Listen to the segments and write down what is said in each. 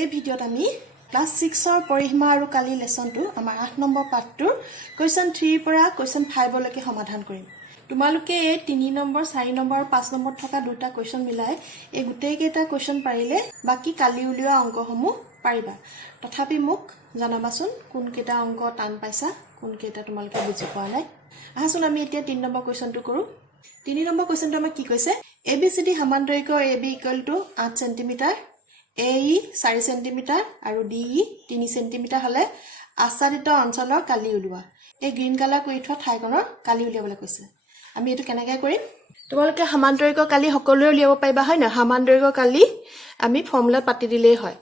এই ভিডিঅ'ত আমি ক্লাস 6 ৰ পৰিসীমা আৰু কালি লেসনটো আমাৰ 8 নম্বৰ পাঠটোৰ কোৱেশ্চন 3 পৰা কোৱেশ্চন 5 লৈকে সমাধান কৰিম। তোমালোকে এই 3 নম্বৰ 4 নম্বৰ আৰু 5 নম্বৰ থকা দুটা কোৱেশ্চন মিলাই এই গুটেই কেইটা কোৱেশ্চন পাৰিলে বাকি কালি উলিওৱা অংকসমূহ পাৰিবা। তথাপি মোক জানাবাচোন কোন কেইটা অংক টান পাইছা, কোন কেইটা তোমালোকে বুজি পোৱা নাই। আহাচোন আমি এতিয়া 3 নম্বৰ কোৱেশ্চনটো কৰো। 3 নম্বৰ কোৱেশ্চনটো আমাক কি কৈছে? ABCD সমান্তৰালকৈ AB = 8 cm, AE 4 cm আৰু DE 3 cm হলে আচ্ছাদিত অঞ্চলৰ কালি উলিওৱা। এই গ্ৰীণ কালাৰ কৰি থোৱা ঠাইখনৰ কালি উলিয়াবলৈ কৈছে। আমি এটো কেনেকৈ কৰিম? তোমালোকে সমান্তৰালকৈ কালি সকলোৱে উলিয়াব পাৰিবা হয় না? সমান্তৰালকৈ কালি আমি ফৰ্মুলা পাতি দিলেই হয়।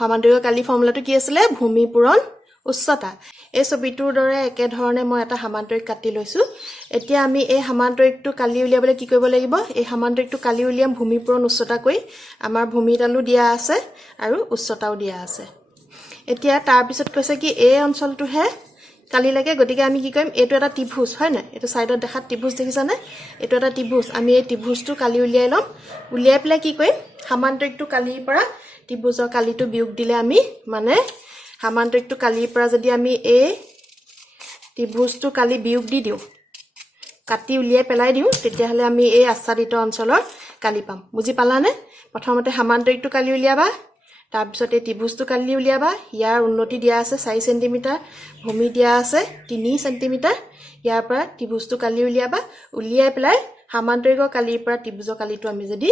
সমান্তৰালকৈ কালি ফৰ্মুলাটো কি আছিল? ভূমি পূৰণ উচ্চতা। এই ছবিটোৰ দৰে একে ধৰণে মই এটা সমান্তৰালক কাটি লৈছো। এতিয়া আমি এই সমান্তৰালকটো কালি উলিয়াবলৈ কি কৰিব লাগিব? এই সমান্তৰালকটো কালি উলিয়াম ভূমি পূৰণ উচ্চতা কৰি। আমাৰ ভূমিতালু দিয়া আছে আৰু উচ্চতাও দিয়া আছে। এতিয়া তাৰ পিছত কৈছে কি এই অঞ্চলটোহে কালি লাগে, গতিকে আমি কি কৰিম? এইটো এটা ত্ৰিভুজ হয় না? এইটো সাইডত দেখা ত্ৰিভুজ দেখিছা নে? এইটো এটা ত্ৰিভুজ। আমি এই ত্ৰিভুজটো কালি উলিয়াই লম। উলিয়াই পেলাই কি কৰিম? সমান্তৰালকটো কালিৰ পৰা ত্ৰিভুজৰ কালিটো বিয়োগ দিলে আমি মানে সমান্তৰালকটো কালিৰ পৰা যদি আমি এই ত্ৰিভুজটো কালি বিয়োগ দি দিও, কাটি উলিয়াই পেলাই দিও, তেতিয়া হলে আমি এই আচ্ছাদিত অঞ্চলৰ কালি পাম। বুজি পালানে? প্ৰথমতে সমান্তৰালকটো কালি উলিয়াবা, তাৰ পিছত এই ত্ৰিভুজটো কালি উলিয়াবা। ইয়াৰ উন্নতি দিয়া আছে 4 cm, ভূমি দিয়া আছে 3 cm। ইয়াৰ পৰা ত্ৰিভুজটো কালি উলিয়াবা। উলিয়াই পেলাই সমান্তৰালকৰ কালিৰ পৰা ত্ৰিভুজৰ কালিটো আমি যদি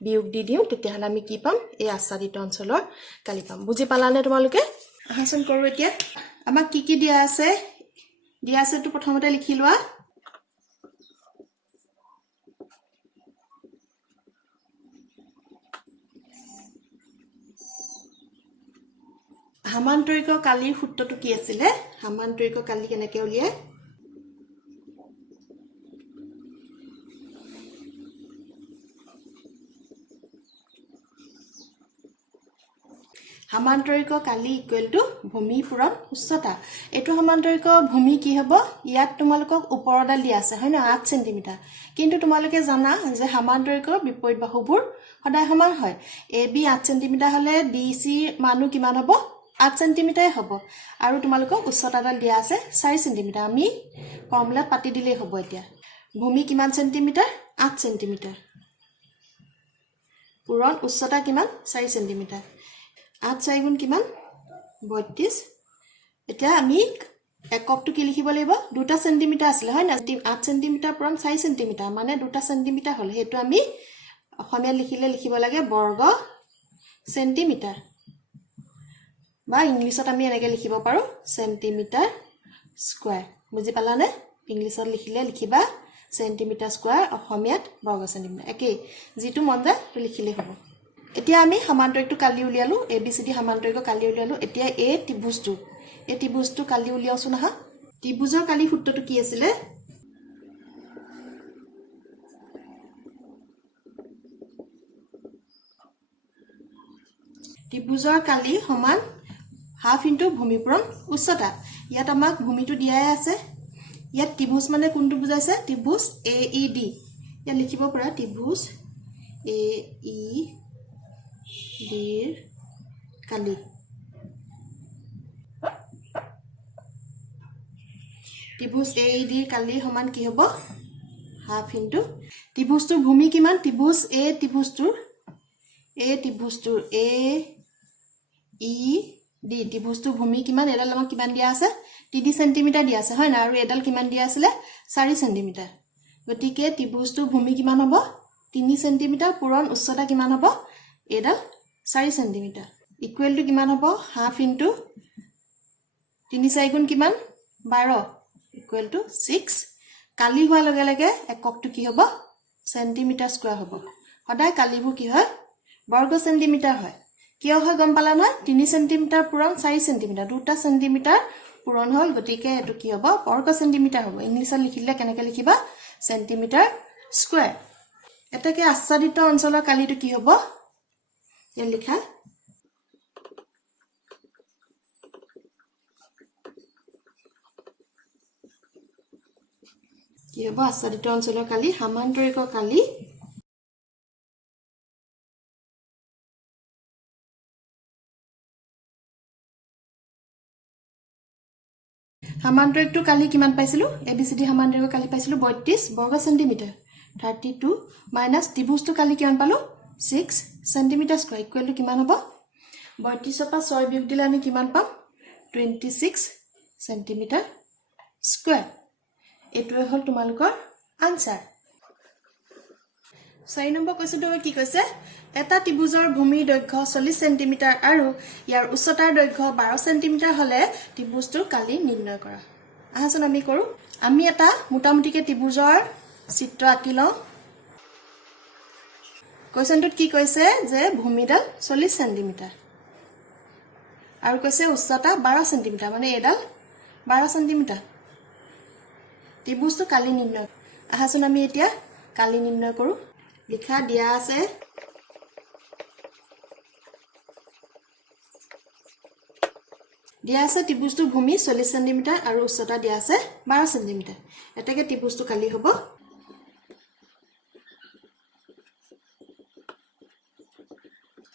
বিয়োগ দি দিও, তেতিয়া হলে আমি কি পাম? এই আচ্ছাদিত অঞ্চলৰ কালি পাম। বুজি পালানে তোমালোকে? আহাচোন কৰো এতিয়া। আমাক কি দিয়া আছে? দিয়া আছে তো প্ৰথমতে লিখি লোৱা। সমান্তৰালকৰ কালিৰ সূত্ৰটো কি আছিল? সমান্তৰালকৰ কালি কেনেকৈ উলিয়ায়? সমান্তৰালকৰ কালি = ভূমি পূৰণ উচ্চতা। এইটো সমান্তৰালকৰ ভূমি কি হ'ব? ইয়াত তোমালোকক ওপৰডাল দিয়া আছে হয় না 8 cm। কিন্তু তোমালোকে জানা যে সমান্তৰালকৰ বিপৰীত বাহুবোৰ সদায় সমান হয়। AB 8 cm হলে DC মানো কিমান হ'ব? 8 cm হ'ব। আৰু তোমালোকক উচ্চতাডাল দিয়া আছে 4 cm। আমি ফৰ্মুলাত পাতি দিলেই হ'ব। এতিয়া ভূমি কিমান চেণ্টিমিটাৰ? 8 cm। পূৰণ উচ্চতা কিমান? 4 cm। 8 4 গুণ কিমান? 32। এতিয়া আমি এককটো কি লিখিব লাগিব? 2 সেন্টিমিটাৰ আছিল হয় না? 8 সেন্টিমিটাৰ পূৰণ 4 সেন্টিমিটাৰ মানে 2 সেন্টিমিটাৰ হল। হেতু আমি অসমীয়া লিখিব লাগে বৰ্গ সেন্টিমিটাৰ, বা ইংলিছত আমি এনেকৈ লিখিব পাৰো সেন্টিমিটাৰ স্কয়াৰ। বুজি পালানে? ইংলিছত লিখিবা সেন্টিমিটাৰ স্কয়াৰ, অসমীয়াত বৰ্গ সেন্টিমিটাৰ। একেই, যিটো মন যায় তো লিখিলে হ'ব। এতিয়া আমি সমান্তৰালকটো কালি উলিয়ালো, ABCD সমান্তৰালক কালি উলিয়ালো। এতিয়া এই ত্ৰিভুজটো কালি উলিয়াওচোন আহা। ত্ৰিভুজৰ কালি সূত্ৰটো কি আছিল? ত্ৰিভুজৰ কালি সমান হাফ ইনটু ভূমি পূৰণ উচ্চতা। ইয়াত আমাক ভূমিটো দিয়াই আছে। ইয়াত ত্ৰিভুজ মানে কোনটো বুজাইছে? ত্ৰিভুজ AED। ইয়াত লিখিব পৰা ত্ৰিভুজ AED ৰ কালি। ত্ৰিভুজ AED ৰ কালি সমান কি হ'ব? হাফ ইনটু ত্ৰিভুজটোৰ ভূমি কিমান? ত্ৰিভুজ ত্ৰিভুজটোৰ AED ত্ৰিভুজটোৰ ভূমি কিমান? এডাল আমাক কিমান দিয়া আছে? 3 সেন্টিমিটাৰ দিয়া আছে হয় না? আৰু এডাল কিমান দিয়া আছিল? 4 সেন্টিমিটাৰ। গতিকে ত্ৰিভুজটোৰ ভূমি কিমান হ'ব? 3 সেন্টিমিটাৰ পূৰণ উচ্চতা কিমান হ'ব? এডাল 4 সেন্টিমিটাৰ। ইকুৱেল টু কিমান হ'ব? হাফ ইনটু 3 4 গুণ কিমান? 12 ইকুৱেল টু 6। কালি হোৱাৰ লগে লগে এককটো কি হ'ব? সেন্টিমিটাৰ স্কয়াৰ হ'ব। সদায় কালিবোৰ কি হয়? বৰ্গ সেন্টিমিটাৰ হয়। কিয় হয় গম পালা নহয়? 3 সেন্টিমিটাৰ পূৰণ 4 সেন্টিমিটাৰ, 2 সেন্টিমিটাৰ পূৰণ হ'ল। গতিকে এটো কি হ'ব? বৰ্গ সেন্টিমিটাৰ হ'ব। ইংলিছত লিখিলে কেনেকৈ লিখিবা? Centimetre square. এটাকে আচ্ছাদিত অঞ্চলৰ কালিটো কি হ'ব? ইয়াত লিখা কি হ'ব? আচ্ছাদিত অঞ্চলৰ কালি সমান্তৰালকৰ কালি সামান্তৰিকটো কালি কিমান পাইছিলোঁ ABCD সামান্তৰিক কালি পাইছিলোঁ 32 বৰ্গ সেন্টিমিটাৰ 32 মাইনাস ত্ৰিভুজটো কালি কিমান পালো 6 সেন্টিমিটাৰ স্কয়াৰ ইকুৱেল টু কিমান হ'ব 32 পৰা 6 বিয়োগ দিলে আমি কিমান পাম 26 সেন্টিমিটাৰ স্কয়াৰ এটোৱে হ'ল তোমালোকৰ আনসাৰ 4 নম্বৰ কোৱেশ্চনটো কি কৈছে এটা ত্ৰিভুজৰ ভূমিৰ দৈৰ্ঘ্য 40 সেন্টিমিটাৰ আৰু ইয়াৰ উচ্চতাৰ দৈৰ্ঘ্য 12 সেন্টিমিটাৰ হলে ত্ৰিভুজটোৰ কালি নিৰ্ণয় কৰা আহাচোন আমি কৰো আমি এটা মোটামুটিকে ত্ৰিভুজৰ চিত্ৰ আঁকি লওঁ কোৱেশ্চনটোত কি কৈছে যে ভূমিডাল 40 সেন্টিমিটাৰ আৰু কৈছে উচ্চতা 12 সেন্টিমিটাৰ মানে এডাল 12 সেন্টিমিটাৰ ত্ৰিভুজটো কালি নিৰ্ণয় আহাচোন আমি এতিয়া কালি নিৰ্ণয় কৰো লিখা দিয়া আছে দিয়া আছে ত্ৰিভুজটোৰ ভূমি 40 সেন্টিমিটাৰ আৰু উচ্চতা দিয়া আছে 12 সেন্টিমিটাৰ এটাকে ত্ৰিভুজটো কালি হ'ব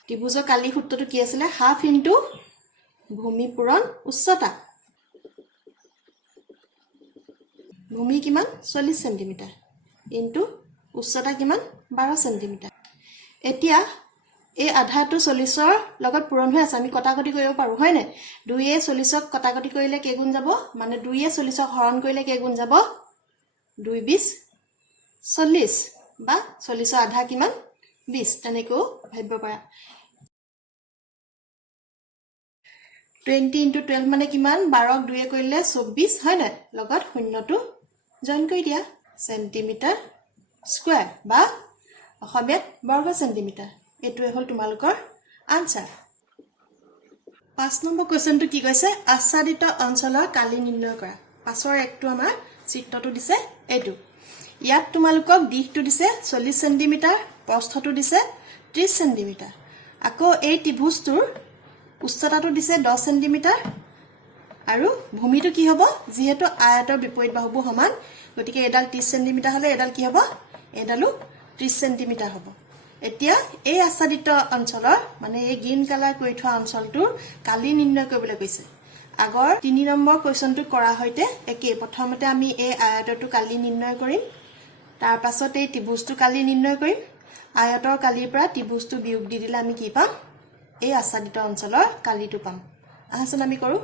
ত্ৰিভুজৰ কালি সূত্ৰটো কি আছিল হাফ ইনটু ভূমি পূৰণ উচ্চতা ভূমি কিমান 40 সেন্টিমিটাৰ ইনটু উচ্চতা কিমান 12 সেন্টিমিটাৰ এতিয়া এই আধাটো 40 ৰ লগত পূৰণ হৈ আছে আমি কটাকটি কৰিব পাৰো হয় নে 2 এ 40 ক কটাকটি কৰিলে কে গুণ যাব মানে 2 এ 40 ক হৰণ কৰিলে কে গুণ যাব 2 20 40 বা 40 ৰ আধা কিমান 20 তেনেকৈ ভাবিব পাৰা 20 into 12 মানে কিমান 12 ক 2 এ কৰিলে 24 হয় না লগত শূন্যটো জয়েন কৰি দিয়া সেন্টিমিটাৰ স্কয়াৰ বা অসমীয়াত বৰ্গ সেন্টিমিটাৰ এটোৱে হ'ল তোমালোকৰ আনসাৰ 5 নম্বৰ কোৱেশ্চনটো কি কৈছে আচ্ছাদিত অঞ্চলৰ কালি নিৰ্ণয় কৰা পাছৰ একটো আমাৰ চিত্ৰটো দিছে এটো ইয়াত তোমালোকক দিশটো দিছে 40 সেন্টিমিটাৰ প্ৰস্থটো দিছে 30 সেন্টিমিটাৰ আকৌ এই ত্ৰিভুজটোৰ উচ্চতাটো দিছে 10 সেন্টিমিটাৰ আৰু ভূমিটো কি হ'ব যেহেতু আয়তৰ বিপৰীত বাহুবোৰ সমান গতিকে এডাল 30 সেন্টিমিটাৰ হলে এডাল কি হ'ব এডালু 30 সেন্টিমিটাৰ হ'ব এতিয়া এই আচ্ছাদিত অঞ্চলৰ মানে এই গ্ৰীন কালাৰ কৰি থোৱা অঞ্চলটোৰ কালি নিৰ্ণয় কৰিবলৈ কৈছে আগৰ 3 নম্বৰ কোৱেশ্চনটো কৰা হৈতে একে প্ৰথমতে আমি এই আয়তটো কালি নিৰ্ণয় কৰিম তাৰ পাছত এই ত্ৰিভুজটো কালি নিৰ্ণয় কৰিম আয়তৰ কালিৰ পৰা ত্ৰিভুজটো বিয়োগ দি দিলে আমি কি পাম এই আচ্ছাদিত অঞ্চলৰ কালিটো পাম আহাচোন আমি কৰো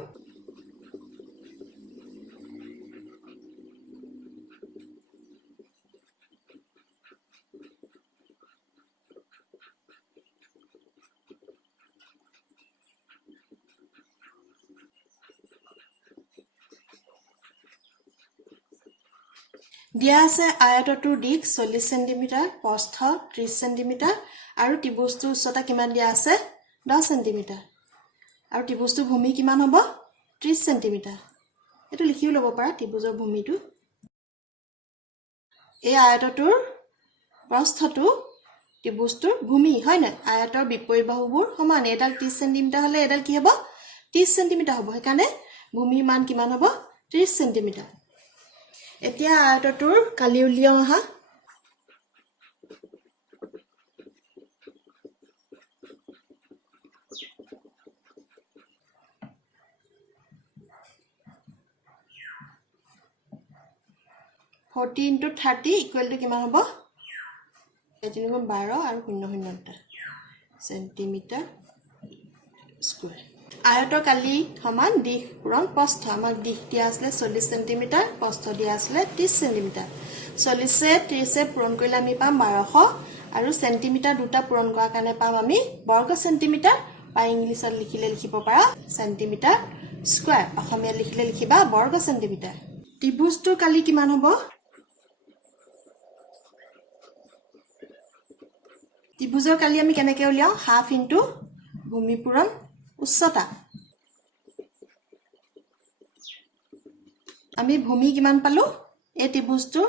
দিয়া আছে আয়তটোৰ দিশ 40 সেন্টিমিটাৰ প্ৰস্থ 30 সেন্টিমিটাৰ আৰু ত্ৰিভুজটোৰ উচ্চতা কিমান দিয়া আছে 10 সেন্টিমিটাৰ আৰু ত্ৰিভুজটোৰ ভূমি কিমান হ'ব 30 সেন্টিমিটাৰ এটো লিখিও লব পাৰা ত্ৰিভুজৰ ভূমিটো এই আয়তটোৰ প্ৰস্থটো ত্ৰিভুজটোৰ ভূমি হয় না আয়তৰ বিপৰীত বাহুবোৰ সমান এডাল 30 সেন্টিমিটাৰ হলে এডাল কি হ'ব 30 সেন্টিমিটাৰ হ'ব সেইকাৰণে ভূমিৰ মান কিমান হ'ব 30 সেন্টিমিটাৰ এতিয়া আয়তটোৰ কালি উলিয়াও আহা (40 into 30 equal to কিমান হ'ব 12 আৰু 0.0 সেন্টিমিটাৰ স্কয়াৰ আয়তৰ কালি সমান দিশ পূৰণ প্ৰস্থ আমাক দিশ দিয়া আছে 40 সেন্টিমিটাৰ প্ৰস্থ দিয়া আছে 30 সেন্টিমিটাৰ 40 এ 30 এ পূৰণ কৰিলে আমি পাম 1200 আৰু সেন্টিমিটাৰ দুটা পূৰণ কৰাৰ কাৰণে পাম আমি বৰ্গ সেন্টিমিটাৰ বা ইংলিছত লিখিলে লিখিব পাৰা সেন্টিমিটাৰ স্কয়াৰ অসমীয়া লিখিলে লিখিবা বৰ্গ সেন্টিমিটাৰ ত্ৰিভুজটোৰ কালি কিমান হ'ব ত্ৰিভুজৰ কালি আমি কেনেকৈ উলিয়াও হাফ ইনটু ভূমি পূৰণ উচ্চতা আমি ভূমি কিমান পালো এই ত্ৰিভুজটোৰ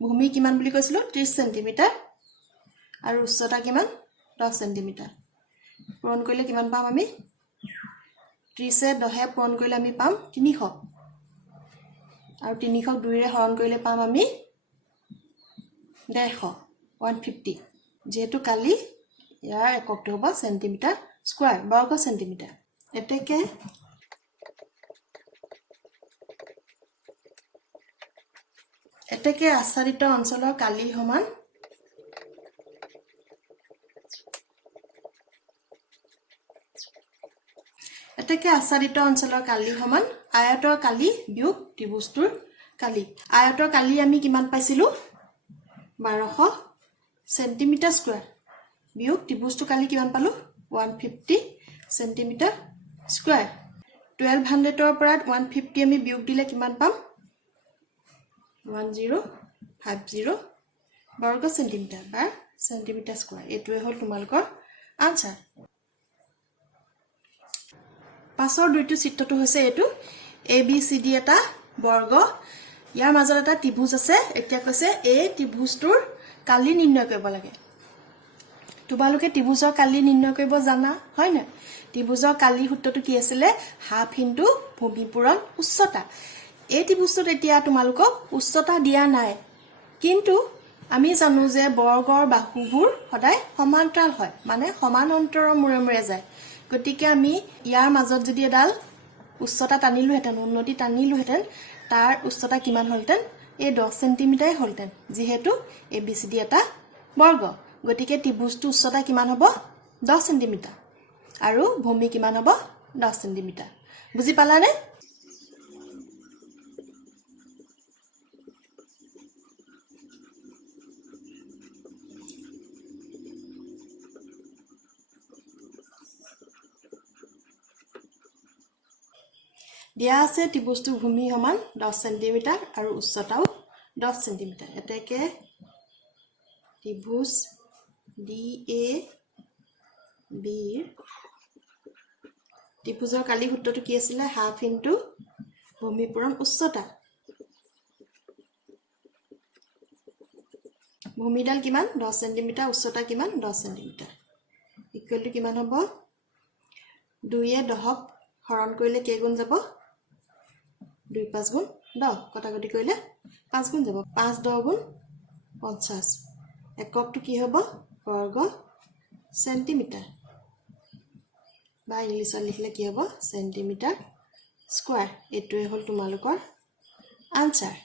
ভূমি কিমান বুলি কৈছিলো 30 সেন্টিমিটাৰ আৰু উচ্চতা কিমান 10 সেন্টিমিটাৰ পূৰণ কৰিলে কিমান পাম আমি 30 এ 10 এ পূৰণ কৰিলে আমি পাম 300 আৰু 300ক 2 ৰে হৰণ কৰিলে পাম আমি 150 150 যেহেতু কালি ইয়াৰ এককটো হ'ব সেন্টিমিটাৰ স্কয়াৰ বৰ্গ সেন্টিমিটাৰ এতেকে এতেকে আচ্ছাদিত অঞ্চলৰ কালি সমান এতেকে আচ্ছাদিত অঞ্চলৰ কালি সমান আয়তৰ কালি বিয়োগ ত্ৰিভুজটোৰ কালি আয়তৰ কালি আমি কিমান পাইছিলো 1200 সেন্টিমিটাৰ স্কয়াৰ বিয়োগ ত্ৰিভুজটোৰ কালি কিমান পালো 150 সেন্টিমিটাৰ স্কয়াৰ 1200 ৰ পৰা 150 আমি বিয়োগ দিলে কিমান পাম 1050 বৰ্গ সেন্টিমিটাৰ বা সেন্টিমিটাৰ স্কয়াৰ এটোৱে হল তোমালোকৰ আনসাৰ পাছৰ দুইটো চিত্ৰটো হৈছে এটো ABCD এটা বৰ্গ ইয়াৰ মাজত এটা ত্ৰিভুজ আছে এতিয়া কৈছে এই ত্ৰিভুজটোৰ কালি নিৰ্ণয় কৰিব লাগে তোমালোকে ত্ৰিভুজৰ কালি নিৰ্ণয় কৰিব জানা হয় না ত্ৰিভুজৰ কালি সূত্ৰটো কি আছিল হাফ ইনটু ভূমি পূৰণ উচ্চতা এই ত্ৰিভুজটোত এতিয়া তোমালোকক উচ্চতা দিয়া নাই কিন্তু আমি জানো যে বৰ্গৰ বাহুবোৰ সদায় সমান্তৰাল হয় মানে সমান অন্তৰৰ মুৰে মুৰে যায় গতিকে আমি ইয়াৰ মাজত যদি এডাল উচ্চতা টানিলো হেতেন উন্নতি টানিলো হেতেন তাৰ উচ্চতা কিমান হলতেন এই 10 সেন্টিমিটাৰ হলতেন যেহেতু ABCD এটা বৰ্গ গতিকে ত্ৰিভুজটো উচ্চতা কিমান হ'ব 10 সেন্টিমিটাৰ আৰু ভূমি কিমান হ'ব 10 সেন্টিমিটাৰ বুজি পালানে দিয়া আছে ত্ৰিভুজটো ভূমি সমান 10 সেন্টিমিটাৰ আৰু উচ্চতাও 10 সেন্টিমিটাৰ এতেকে ত্ৰিভুজ DAB ত্ৰিভুজৰ কালি সূত্ৰটো কি আছিল হাফ ইনটু ভূমি পূৰণ উচ্চতা ভূমিডাল কিমান 10 সেন্টিমিটাৰ উচ্চতা কিমান 10 সেন্টিমিটাৰ ইকুৱেল টু কিমান হ'ব 2 এ 10ক হৰণ কৰিলে কেই গুণ যাব 2 5 গুণ 10 কটাকটি কৰিলে 5 গুণ যাব 5 10 গুণ 50 এককটো কি হ'ব বৰ্গ সেন্টিমিটাৰ বা ইংলিছত লিখিলে কি হ'ব সেন্টিমিটাৰ স্কয়াৰ এটোৱে হল তোমালোকৰ আনসাৰ